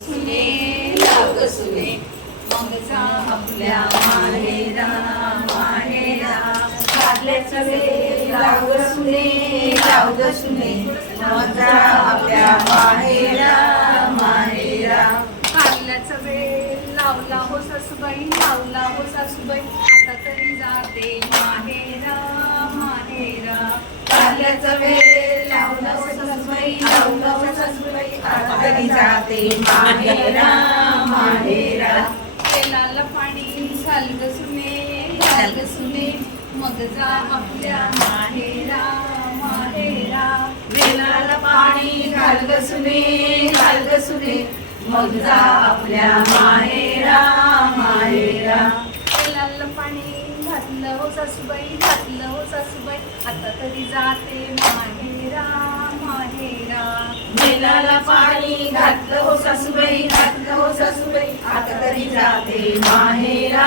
सुने लाग सुने मग जा आपल्या माहेरा माहेरा कारल्याचं वेल लाग सुने लाग सुने मग जा आपल्या माहेरा माहेरा कारल्याचा वेल लावला हो सासूबाई लावला हो सासूबाई आता तरी जाते माहेरा माहेरा कारल्याचा वेल लावला हो सासूबाई लावला हो सासूबाई आता तरी जाते माहेरा माहेरा तेलाला पाणी घाल ग सुने मग जा आपल्या माहेरा माहेरा वेलाला पाणी घाल ग सुने मग जा आपल्या माहेरा माहेरा तेलाला पाणी घातलं हो सासूबाई आता तरी जाते माहेरा माहेरा वेलाला पाणी घातलं हो सासूबाई आता तरी जाते माहेरा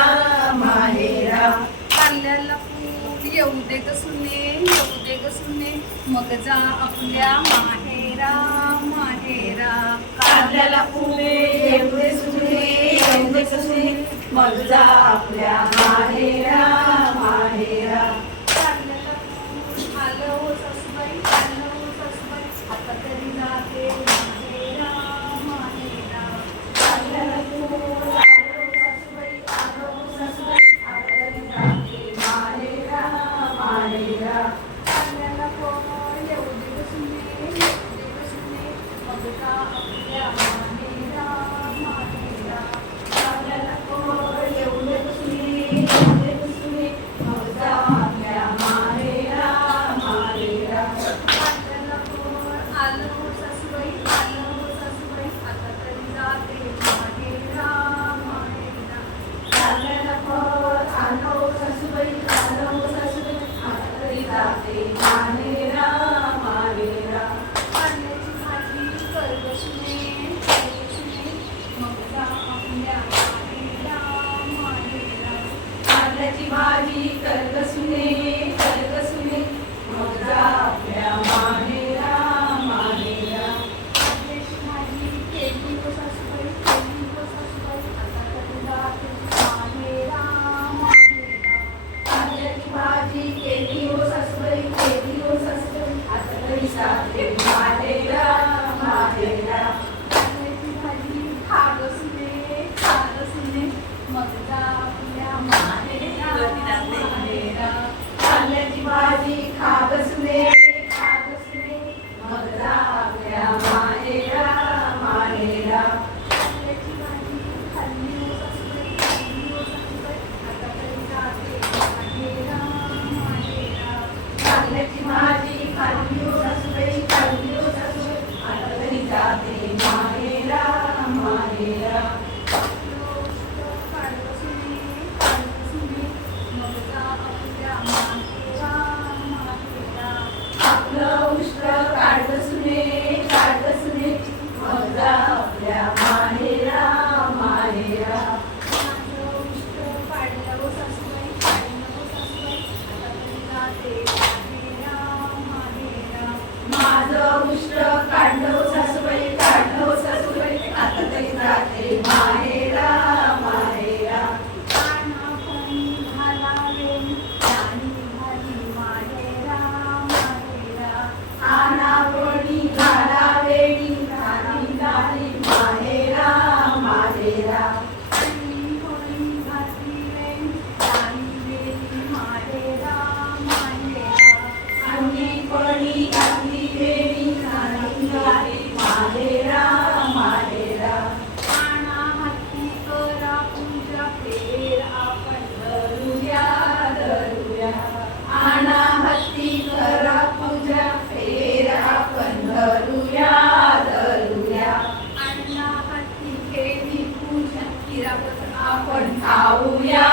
माहेरा कारल्याला फूल येऊ दे ग सुने मग जा आपल्या माहेरा माहेरा कारल्याला फूल येऊ दे सुने मग जा आपल्या माहेरा माहेरा कारल्याला फूल आलं हो सासूबाई आता तरी जाते माहेरा माहेरा कारल्याला फूल आलं हो सासूबाई आता तरी जाते माहेरा माहेरा कारल्याला फूल येऊ दे ग सुने मग जा आपल्या माहेरा माहेरा कारल्याला फूल येऊ दे ग सुने मग जा आपल्या माहेरा माहेरा कारल्याला फूल आलं हो सासूबाई आता तरी जाते माहेरा माहेरा कारल्याला फूल आलं हो सासूबाई आता तरी जाते माहेरा माहेरा कारल्याची भाजी कर ग सुने मग जा आपल्या माहेरा माहेरा कारल्याची भाजी कर ग सुने मग जा आपल्या माहेरा माहेरा कारल्याची भाजी केली हो सासूबाई आता तरी जाते माहेरा माहेरा कारल्याची भाजी केली हो सासूबाई आता तरी जाते माहेरा माहेरा कारल्याची भाजी खा ग सुने मग जा आपल्या माहेरा माहेरा कारल्याची भाजी खा ग सुने मग जा आपल्या माहेरा माहेरा कारल्याची भाजी खाल्ली हो सासूबाई आता तरी जाते माहेरा माहेरा कारल्याची भाजी खाल्ली हो सासूबाई आता तरी जाते माहेरा माहेरा आपलं उष्ट काढ ग सुने मग जा आपल्या माहेरा माहेरा माझं उष्ट काढलं हो सासूबाई आता तरी जाते माहेरा माहेरा माझं उष्ट काढलं हो सासूबाई आता तरी जाते माहेरा माहेरा कानापणी घालावे राणी घाली माहेरा माहेरा कानापणी घालावेडी राणी घाली माहेरा माहेरा आणि कोणी घातली वेणी राणी गेली माहेरा माहेरा आणि कोणी घातली वेणी राणी गेली माहेरा माहेरा काना हाती करा पूजा फेर आपण धरूया आना हत्ती करा पूजा फेर आपण धरूया अण्णा हत्ती केली पूजा किरापत आपण खाऊया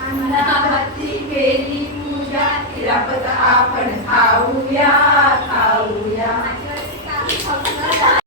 अण्णा हत्ती केली पूजा किरापत आपण खाऊया